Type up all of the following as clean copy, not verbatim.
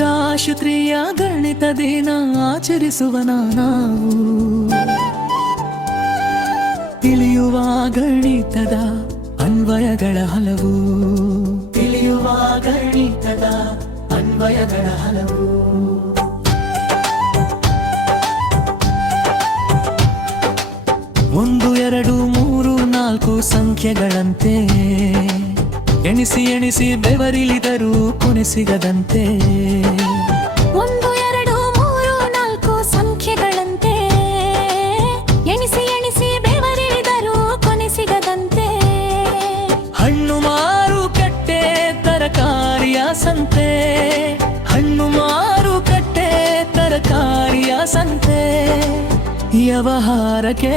ರಾಷ್ಟ್ರೀಯ ಗಣಿತ ದಿನ ಆಚರಿಸುವ ನಾವು ತಿಳಿಯುವ ಗಣಿತದ ಅನ್ವಯಗಳ ಹಲವು ತಿಳಿಯುವ ಗಣಿತದ ಅನ್ವಯಗಳ ಹಲವು 1 2 3 4 ಸಂಖ್ಯೆಗಳಂತೆ ಎಣಿಸಿ ಎಣಿಸಿ ಬೆವರಿಳಿದರೂ ಕೊನೆ ಸಿಗದಂತೆ 1 2 3 4 ಸಂಖ್ಯೆಗಳಂತೆ ಎಣಿಸಿ ಎಣಿಸಿ ಬೆವರಿಳಿದರೂ ಕೊನೆ ಸಿಗದಂತೆ ಹಣ್ಣು ಮಾರುಕಟ್ಟೆ ತರಕಾರಿಯ ಸಂತೆ ಹಣ್ಣು ಮಾರುಕಟ್ಟೆ ತರಕಾರಿಯ ಸಂತೆ ವ್ಯವಹಾರಕ್ಕೆ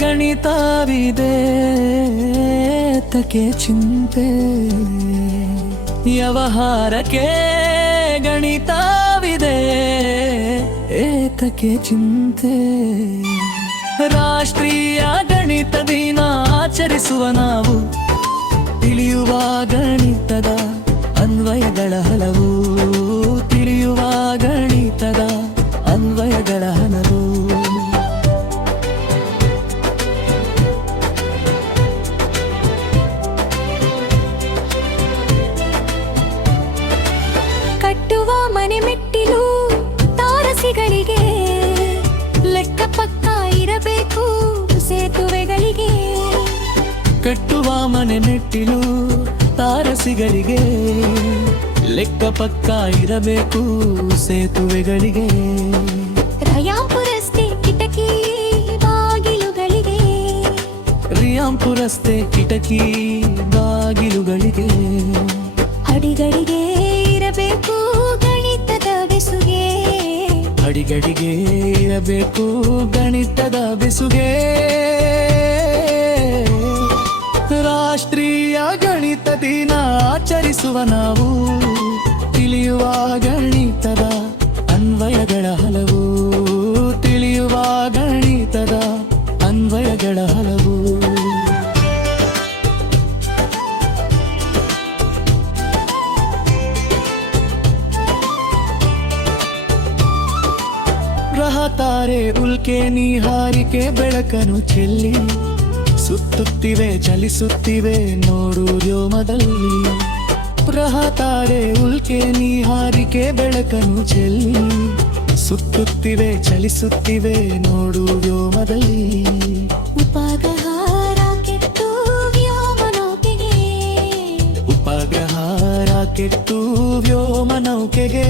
ಗಣಿತವಿದೆ ತಕ್ಕೆ ಚಿಂತೆ ವ್ಯವಹಾರಕ್ಕೆ ಗಣಿತವಿದೆ ಏತಕ್ಕೆ ಚಿಂತೆ ರಾಷ್ಟ್ರೀಯ ಗಣಿತ ದಿನ ಆಚರಿಸುವ ನಾವು ತಿಳಿಯುವ ಗಣಿತದ ಅನ್ವಯಗಳ ಹಲವು ತಿಳಿಯುವ ಗಣಿತದ ಅನ್ವಯಗಳ ಹಲವು ಕಟ್ಟುವ ಮನೆ ಮೆಟ್ಟಿಲು ತಾರಸಿಗಳಿಗೆ ಲೆಕ್ಕ ಪಕ್ಕ ಇರಬೇಕು ಸೇತುವೆಗಳಿಗೆ ಕಟ್ಟುವ ಮನೆ ಮೆಟ್ಟಿಲು ತಾರಸಿಗಳಿಗೆ ಲೆಕ್ಕ ಪಕ್ಕ ಇರಬೇಕು ಸೇತುವೆಗಳಿಗೆ ರಾಯಾಂಪುರ ರಸ್ತೆ ಕಿಟಕಿ ಬಾಗಿಲುಗಳಿಗೆ ರಾಯಾಂಪುರ ರಸ್ತೆ ಕಿಟಕಿ ಬಾಗಿಲುಗಳಿಗೆ ಅಡಿಗಡಿಗೆ ಇರಬೇಕು ಗಣಿತದ ಬೆಸುಗೆ ಅಡಿಗಡಿಗೆ ಇರಬೇಕು ಗಣಿತದ ಬೆಸುಗೆ ರಾಷ್ಟ್ರೀಯ ಗಣಿತ ದಿನ ಆಚರಿಸುವ ನಾವು ತಿಳಿಯುವ ಗಣಿತದ ಅನ್ವಯಗಳ ಹಲವು ತಿಳಿಯುವ ಗಣಿತದ ಅನ್ವಯಗಳ ಹಲವು ಗ್ರಹ ತಾರೆ ಉಲ್ಕೆ ನೀಹಾರಿಕೆ ಬೆಳಕನ್ನು ಚೆಲ್ಲಿ ಸುತ್ತುತ್ತಿವೆ ಚಲಿಸುತ್ತಿವೆ ನೋಡು ವ್ಯೋಮದಲ್ಲಿ ಗ್ರಹ ತಾರೆ ಉಲ್ಕೆ ನೀಹಾರಿಕೆ ಬೆಳಕನ್ನು ಚೆಲ್ಲಿ ಸುತ್ತುತ್ತಿವೆ ಚಲಿಸುತ್ತಿವೆ ನೋಡು ವ್ಯೋಮದಲ್ಲಿ ಉಪಗ್ರಹ ರಾಕೆಟ್ಟು ವ್ಯೋಮನೌಕೆಗೆ ಉಪಗ್ರಹ ರಾಕೆಟ್ಟು ವ್ಯೋಮನೌಕೆಗೆ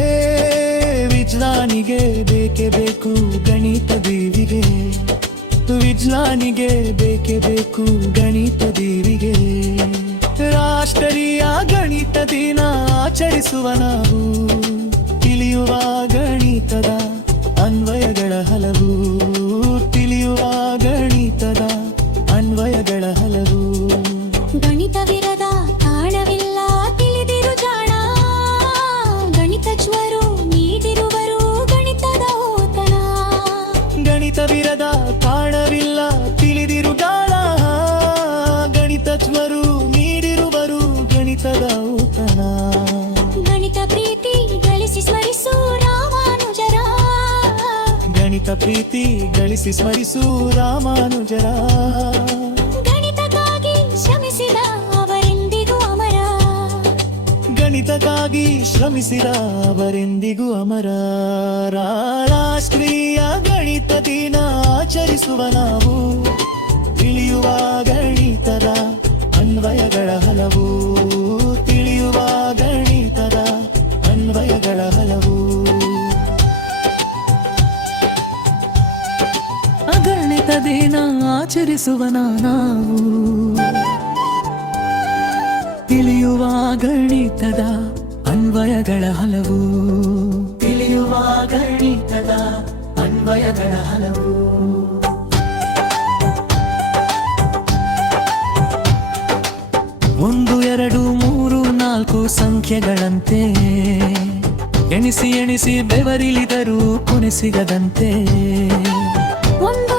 ವಿಜ್ಞಾನಿಗೆ ಬೇಕೇ ಬೇಕು ಗಣಿತ ದೀವಿಗೆ ವಿಜ್ಞಾನಿಗೆ ಬೇಕೇ ಬೇಕು ಗಣಿತ ದೀವಿಗೆ ರಾಷ್ಟ್ರೀಯ ಗಣಿತ ದಿನ ಆಚರಿಸುವ ನಾವು ತಿಳಿಯುವ ಗಣಿತದ ಅನ್ವಯಗಳ ಹಲವು ತಿಳಿಯುವ ಗಣಿತದ ಅನ್ವಯಗಳ ಹಲವು ಗಣಿತವಿರದ ಕಾರಣವಿಲ್ಲ ತಿಳಿದಿರು ಜಾಣ ಗಣಿತಜ್ಞರು ನೀಡಿರುವರು ಗಣಿತದ ಓತನ ಗಣಿತವಿರದ ಕಾರಣವಿಲ್ಲ ತಿಳಿದಿರು ಜಾಣ ಗಣಿತಜ್ಞರು ನೀಡಿರುವರು ಗಣಿತದ ಓತನ ಗಣಿತ ಪ್ರೀತಿ ಗಳಿಸಿ ಸ್ಮರಿಸು ರಾಮಾನುಜರ ಗಣಿತ ಪ್ರೀತಿ ಗಳಿಸಿ ಸ್ಮರಿಸು ರಾಮಾನುಜರ ಗಣಿತಕ್ಕಾಗಿ ಶ್ರಮಿಸಿದ ಅವರೆಂದಿಗೂ ಅಮರ ಗಣಿತಕ್ಕಾಗಿ ಶ್ರಮಿಸಿದ ಅವರೆಂದಿಗೂ ಅಮರ ರಾಷ್ಟ್ರೀಯ ಗಣಿತ ದಿನ ಆಚರಿಸುವ ನಾವು ತಿಳಿಯುವ ಗಣಿತದ ಅನ್ವಯಗಳ ಹಲವು ತಿಳಿಯುವ ಗಣಿತದ ಅನ್ವಯಗಳ ಹಲವು ಗಣಿತ ದಿನ ಆಚರಿಸುವ ನಾವು ತಿಳಿಯುವ ಗಣಿತದ ಅನ್ವಯಗಳ ಹಲವು ತಿಳಿಯುವ ಗಣಿತದ ಅನ್ವಯಗಳ ಹಲವು 1 2 3 4 ಸಂಖ್ಯೆಗಳಂತೆ ಎಣಿಸಿ ಎಣಿಸಿ ಬೆವರಿಳಿದರೂ ಕೊನೆ ಸಿಗದಂತೆ 1